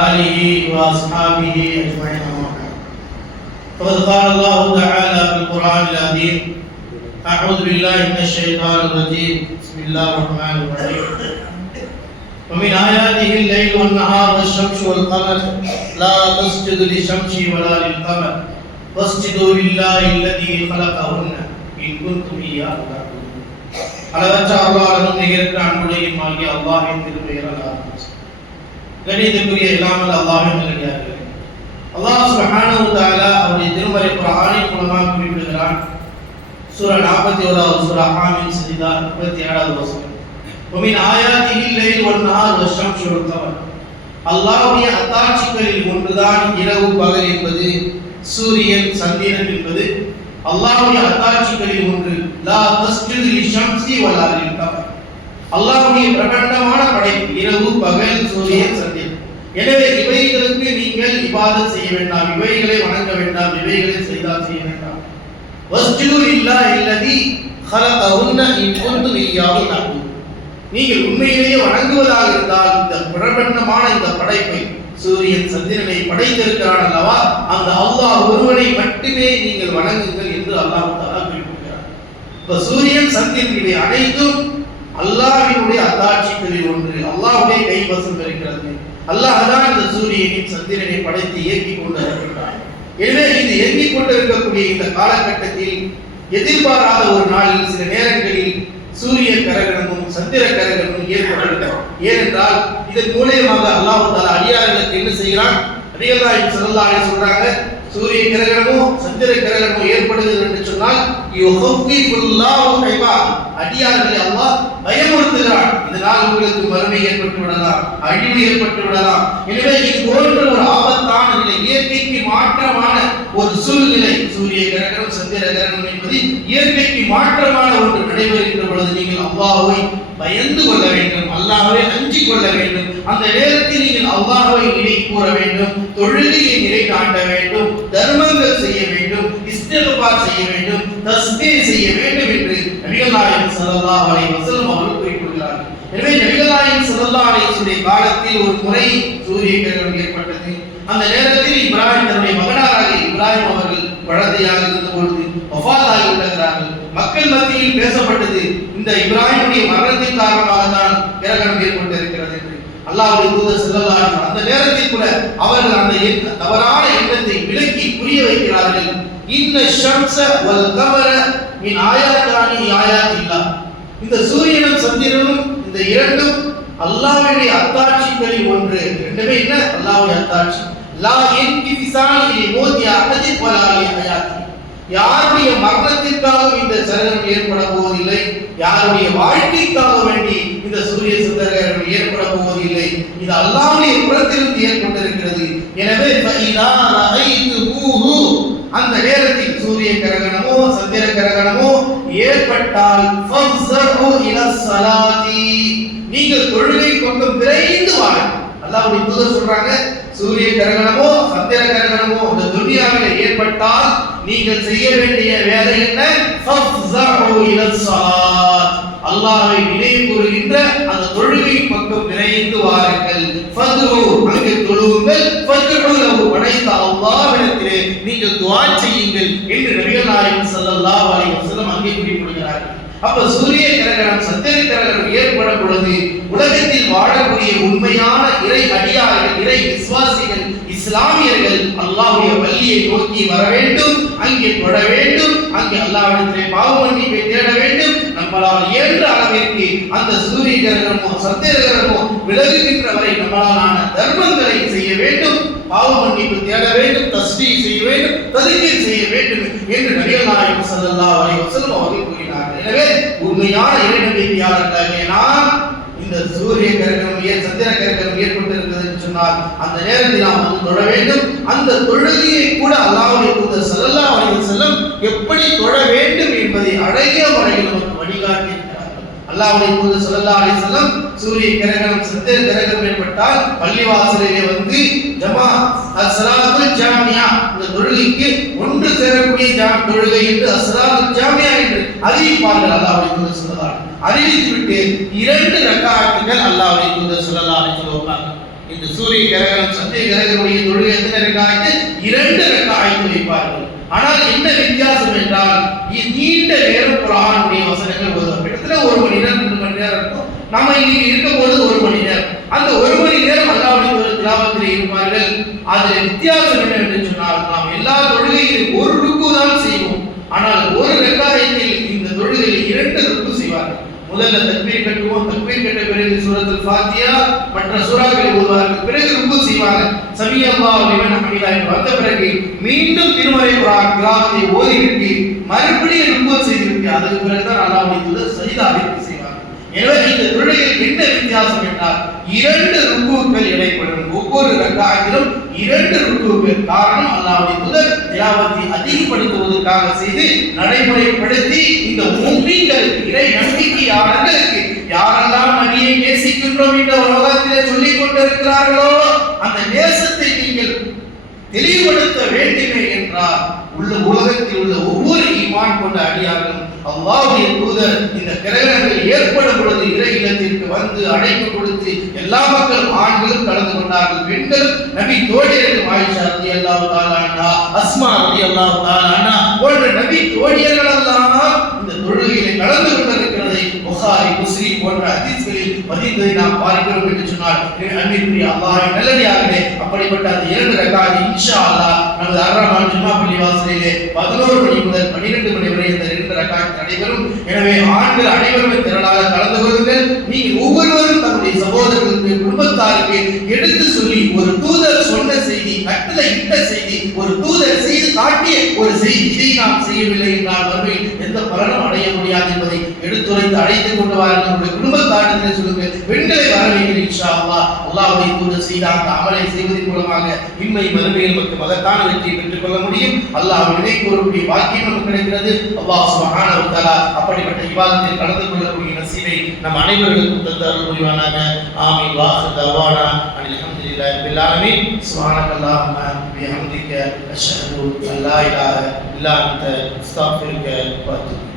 آله وأصحابه أجمعين أما بعد فقد قال الله تعالى في القرآن العظيم أعوذ بالله من الشيطان الرجيم بسم الله الرحمن الرحيم ومن آياته الليل والنهار والشمس والقمر لا تسجدوا للشمس ولا للقمر واسجدوا لله الذي خلقهن إن كنتم إياه تعبدون அளவற்ற அருளாளனும் நிகழ்த்த அன்புடையும் ஆகிய அல்லாஹின் திருப்பெயரால் ஆரம்பிச்சு கணிதக்குரிய இல்லாமல் அல்லாஹின் நிலையார்கள் அல்லாஹ் சுப்ஹானஹு வ தஆலா அவருடைய திருமறை குர்ஆனின் மூலமாக குறிப்பிடுகிறான் சூரா 41வது சூரா ஆமீன் சஜிதா 27வது வசனம் ومن آياته الليل والنهار والشمس والقمر அல்லாஹ்வுடைய அத்தாட்சிகளில் ஒன்றுதான் இரவு பகல் என்பது சூரியன் சந்திரன் என்பது அல்லாஹ்வுடைய அத்தாட்சிகளில் ஒன்று லா தஸ்ஜுது லிஷம்சி வலா லில்கமர் அல்லாஹ்வுடைய பிரபண்டமான படைப்பு இரவு பகல் சூரியன் சந்திரன் எனவே இவைகளுக்கு நீங்கள் இபாதத் செய்ய வேண்டாம். இவைகளை வணங்க வேண்டாம். இவைகளை செய்தால் செய்ய வேண்டாம். வஸ்ஜுது இல்லா இல்லதி ஹலகஹுன்ன இன்குந்து நீயாவும் நாக்கும் நீங்கள் உண்மையிலேயே வணங்குவதாக இருந்தால் இந்த பிரபண்ணமான இந்த படைப்பை சூரியன் சந்திரனை படைத்திருக்கிறான் அல்லவா? அந்த அல்லாஹ் ஒருவனை மட்டுமே நீங்கள் வணங்குங்கள் என்று அல்லாஹ் தாலா குறிப்பிட்டார் இப்ப சூரியன் சந்திரன் இவை அனைத்தும் அல்லாஹினுடைய அத்தாட்சிகளில் ஒன்று. அல்லாஹுடைய கைவசங்கள் அல்லாஹான் அல்லாஹ் இந்த சூரியனின் சந்திரனை படைத்து இயக்கிக் கொண்டு இருக்கின்றான் எனவே இது இயங்கிக் கொண்டிருக்கக்கூடிய இந்த காலகட்டத்தில் எதிர்பாராத ஒரு நாளில் சில நேரங்களில் சூரிய கரகணமும் சந்திர கரகணமும் ஏற்பட்டிருக்கிறது ஏனென்றால் இதன் மூலியமாக அல்லாஹ் தாலா அடியார்களுக்கு என்ன செய்கிறான்? அடியார்கள் ஸல்லல்லாஹு அலைஹி சொல்றாங்க சூரிய கிரகணமும் சந்திர கிரகணமும் ஏற்படுகிறது என்று அடியார்களை அல்லாஹ் பயமுறுத்துகிறான். இதனால் உங்களுக்கு மறுமை ஏற்பட்டு விடலாம் அழிவு ஏற்பட்டு விடலாம். எனவே இது போன்ற ஒரு ஆபத்தான நிலை இயற்கைக்கு மாற்றமான ஒரு சூழ்நிலை. சூரிய கிரகணம் சந்திர கிரகணம் என்பது இயற்கைக்கு மாற்றமான ஒன்று நடைபெறுகின்ற பொழுது நீங்கள் அவ்வாவை பயந்து கொள்ள வேண்டும் அல்லாஹ்வை அஞ்சு கொள்ள வேண்டும். அந்த நேரத்தில் நீங்கள் அவ்வாவை நினை கூற வேண்டும் தொழுகையை நிலைநாட்ட வேண்டும் தர்மங்கள் செய்ய வேண்டும். இஸ்திக்பார் செய்ய வேண்டும் தஸ்பீர் செய்ய வேண்டும் என்று நபிகள் நாயகம் ஸல்லல்லாஹு அலைஹி வஸல்லம் அவர்கள் குறிப்பிட்டுள்ளார்கள் எனவே நபிகள் நாயகம் ஸல்லல்லாஹு அலைஹி வஸல்லம் காலத்தில் ஒரு முறை சூரிய கிரகணம் ஏற்பட்டது. அந்த நேரத்தில் இப்ராஹிம் தன்னுடைய மகனாராக இப்ராஹிம் அவர்கள் குழந்தையாக இருந்த பொழுது வஃபாத்தாகி விடுகிறார்கள் மக்கள் மத்தியில் பேசப்பட்டது இந்த இப்ராஹிமுடைய மரணத்தின் காரணமாக தான் கிரகணம் ஏற்பட்டிருக்கிறது என்று. அல்லாஹ்வுடைய தூதர் செல்லலாம் அந்த நேரத்தில் கூட அவர்கள் அந்த தவறான சொல்லுகிறார்கள் வைக்கிறார்கள் இன்ன ஷம்ஸ வல் கமர மின் ஆயாத்தானி ஆயாத்தில்லா. இந்த சூரியனும் சந்திரனும் இந்த இரண்டும் அல்லாஹ்வுடைய அத்தாட்சிகளில் ஒன்று. ரெண்டுமே என்ன? அல்லாஹ்வுடைய அத்தாட்சி. லா இன்கிஃபிசானி லி மோதி அகதி வலா லி ஹயாத்தி. யாருடைய மரணத்திற்காகவும் இந்த சரணம் ஏற்பட போவதில்லை யாருடைய வாழ்க்கைக்காக வேண்டி இந்த சூரிய சந்திரகரம் ஏற்பட போவதில்லை. இது அல்லாவுடைய புறத்திலிருந்து ஏற்பட்டிருக்கிறது. எனவே ஃபஇதா ரஅய்துமூஹு அந்த நேரத்தில் சூரிய கிரகணமோ சந்திர கிரகணமோ ஏற்பட்டால் ஃபஃஸரு நீங்கள் தொழுகை பக்கம் விரைந்து வாருங்கள். அல்லாஹ்வுடைய தூதர் சொல்றாங்க சூரிய கிரகணமோ சந்திர கிரகணமோ இந்த துனியாவில் ஏற்பட்டால் நீங்கள் செய்ய வேண்டிய வேலை என்ன? அல்லாஹை நினைவு கூறுகின்ற அந்த தொழுகை பக்கம் விரைந்து வாருங்கள். அங்கு தொழுவுங்கள். ஃபத்ரு படைத்த அல்லாஹ்விடத்திலே நீங்கள் துவா செய்யுங்கள் என்று நபிகள் செல்லல்லா ஸல்லல்லாஹு செல்லம் அங்கே குறிப்பிடுகிறார்கள். அப்ப சூரிய கிரகணம் சத்திர கிரகணம் ஏற்படும் பொழுது உலகத்தில் வாழக்கூடிய உண்மையான இறை அடியார்கள் இறை விசுவாசிகள் இஸ்லாமியர்கள் அல்லாஹ்வுடைய பள்ளியை நோக்கி வர வேண்டும் அங்கே தொழ வேண்டும் அங்கே அல்லாவிடத்திலே பாவ மன்னிப்பை நம்மளால் இயன்ற அளவிற்கு அந்த சூரிய கிரகணமோ சத்திய கிரகணமோ விலகுகின்ற வரை நம்மளாலான தர்மங்களை செய்ய வேண்டும் பாவ மன்னிப்பு தேட வேண்டும் தஸ்பீஹ் செய்ய வேண்டும் ததுக்கீர் செய்ய வேண்டும் என்று நபிகள் நாயகம் ஸல்லல்லாஹு அலைஹி வஸல்லம் அவர்கள் கூறினார்கள். எனவே உண்மையான இறை நான் இந்த சூரிய கிரகணம் ஏன் சந்திர கிரகணம் ஏற்பட்டிருக்கிறது என்று சொன்னால் அந்த நேரத்தில் நாம் வந்து தொழ வேண்டும். அந்த தொழுகையை கூட அல்லாவுடைய தூதர் ஸல்லல்லாஹு அலைஹி எப்படி தொழ வேண்டும் என்பதை இருக்கிறார்கள் தூது தூதர் ஸல்லல்லாஹு அலைஹி சூரிய கிரகணம் சந்திர கிரகணம் ஏற்பட்டால் பள்ளிவாசலிலே வந்து ஜமா அஸ்ஸலாத்துல் ஜாமியா இந்த தொழுகைக்கு ஒன்று சேரக்கூடிய ஜாம் தொழுகை என்று அஸ்ஸலாத்துல் ஜாமியா என்று அறிவிப்பார்கள் அல்லாஹ்வுடைய தூது ஸல்லல்லாஹு அறிவித்துவிட்டு இரண்டு ரக்காத்துகள் அல்லாஹ்வுடைய தூது ஸல்லல்லாஹு அலைஹி சொல்லுவாங்க இந்த சூரிய கிரகணம் சத்திய கிரகனுடைய தொழுகை எத்தனை ரக்காயத்து இரண்டு ரக்காயத்து வைப்பார்கள். ஆனால் என்ன வித்தியாசம் என்றால் நீண்ட நேரம் குரான் வசனங்கள் ஓதுவார் கிட்டத்தட்ட ஒரு மணி நேரம் ரெண்டு மணி நேரம் இருக்கும் நம்ம இன்னைக்கு இருக்கும்போது ஒரு மணி நேரம். அந்த ஒரு மணி நேரம் அல்லாவுடைய ஒரு கிராமத்தில் இருப்பார்கள். அது வித்தியாசம் என்ன என்று சொன்னால் நாம் எல்லா தொழுகையிலும் ஒரு ருக்கு தான் செய்வோம். ஆனால் ஒரு ரெக்காயத்தில் இந்த தொழுகையில் இரண்டு ருக்கு செய்வார்கள். முதல்ல தக்பீர் கட்டுவோம். தக்பீர் கட்ட பிறகு சூரத்தில் ஃபாத்தியா மற்ற சூறாக்களை ஓதுவார்கள். பிறகு ருக்கு செய்வாங்க சமியம்மா அல்லாஹ் லிமன் ஹமீதா என்று வந்த பிறகு மீண்டும் திருமறை கிராமத்தை ஓதிவிட்டு மறுபடியும் ருக்கு செய்திருக்கு அதுக்கு பிறகுதான் தான் தூதர் சஜிதாவிற்கு செய்வாங்க எனவே இந்த தொழுகையில் என்ன வித்தியாசம் என்றால் இரண்டு ருக்குகள் இடைப்படும். ஒவ்வொரு ரக்காயத்திலும் இரண்டு ருக்குகள் காரணம் அல்லாஹ்வுடைய தூதர் திலாவத்தை அதிகப்படுத்துவதற்காக செய்து நடைமுறைப்படுத்தி இந்த மூமின்களுக்கு இறை நம்பிக்கையாளர்களுக்கு யாரெல்லாம் நபியை நேசிக்கின்றோம் என்ற உலகத்திலே சொல்லிக் கொண்டிருக்கிறார்களோ அந்த நேசத்தை நீங்கள் தெளிவுபடுத்த வேண்டுமே என்றால் உள்ள உலகத்தில் உள்ள ஒவ்வொரு ஈமான் கொண்ட அடியார்களும் அல்லாஹ்வுடைய தூதர் இந்த கிரகணங்கள் ஏற்படும் பொழுது இறை இல்லத்திற்கு வந்து அழைப்பு கொடுத்து எல்லா மக்களும் ஆண்களும் கலந்து கொண்டார்கள். பெண்கள் நபி தோழியர்கள் ஆயிஷா ரதி அல்லாஹ் தாலானா அஸ்மா ரதி அல்லாஹ் தாலானா போன்ற நபி தோழியர்கள் எல்லாம் இந்த தொழுகையிலே கலந்து கொண்டிருக்கிறதை புகாரி முஸ்லிம் போன்ற ஹதீஸ்களில் பதிந்ததை நாம் பார்க்கிறோம் என்று சொன்னால் அன்பிற்குரிய அல்லாஹ்வின் நல்லதாகவே அப்படிப்பட்ட அந்த இரண்டு ரகாதி இன்ஷா அல்லாஹ் நமது அர்ரஹ்மான் ஜும்மா பள்ளி வாசலிலே 11 மணி முதல் 12 மணி வரை இந்த இரண்டு நடைபெறும் எனவே ஆண்கள் அனைவருமே திரளாக கலந்து கொள்ளுங்கள். நீங்கள் ஒவ்வொருவரும் தன்னுடைய சகோதரர்களுக்கு குடும்பத்தாருக்கு எடுத்து சொல்லி ஒரு தூதர் சொன்ன செய்தி கட்டளை இட்ட செய்தி ஒரு தூதர் செய்து காட்டிய ஒரு செய்தி இதை நாம் செய்யவில்லை என்றால் வறுமையில் எந்த பலனும் அடைய முடியாது என்பதை எடுத்துரைத்து அழைத்துக் கொண்டு வாருங்கள். உங்களுடைய குடும்பத்தாரிடத்தில் சொல்லுங்கள். பெண்களை வரவேற்கிறேன் இன்ஷா அல்லாஹ் அல்லாஹ்வுடைய தூதர் செய்த அந்த அமலை செய்வதன் மூலமாக இம்மை மறுமையில் மற்றும் மகத்தான வெற்றியை பெற்றுக் கொள்ள முடியும். அல்லாஹ் நினை கூறக்கூடிய பாக்கியம் நமக்கு கிடைக்கிறது. அல்லாஹ் சுப்ஹானஹு தலா அப்படிப்பட்ட விவாதத்தில் கலந்து கொள்ளக்கூடிய நசீபை நம் அனைவர்களுக்கும் தந்து அருள் புரிவானாக. ஆமீன். வாஹு தவானா. அனில் அல்ஹம்துலில்லாஹி ரப்பில் ஆலமீன். சுப்ஹானக்கல்லாஹும்ம பிஹம்திக அஷ்ஹது அன் லா இலாஹா இல்லா அன்த. அஸ்தக்ஃபிருக வ அத்தூபு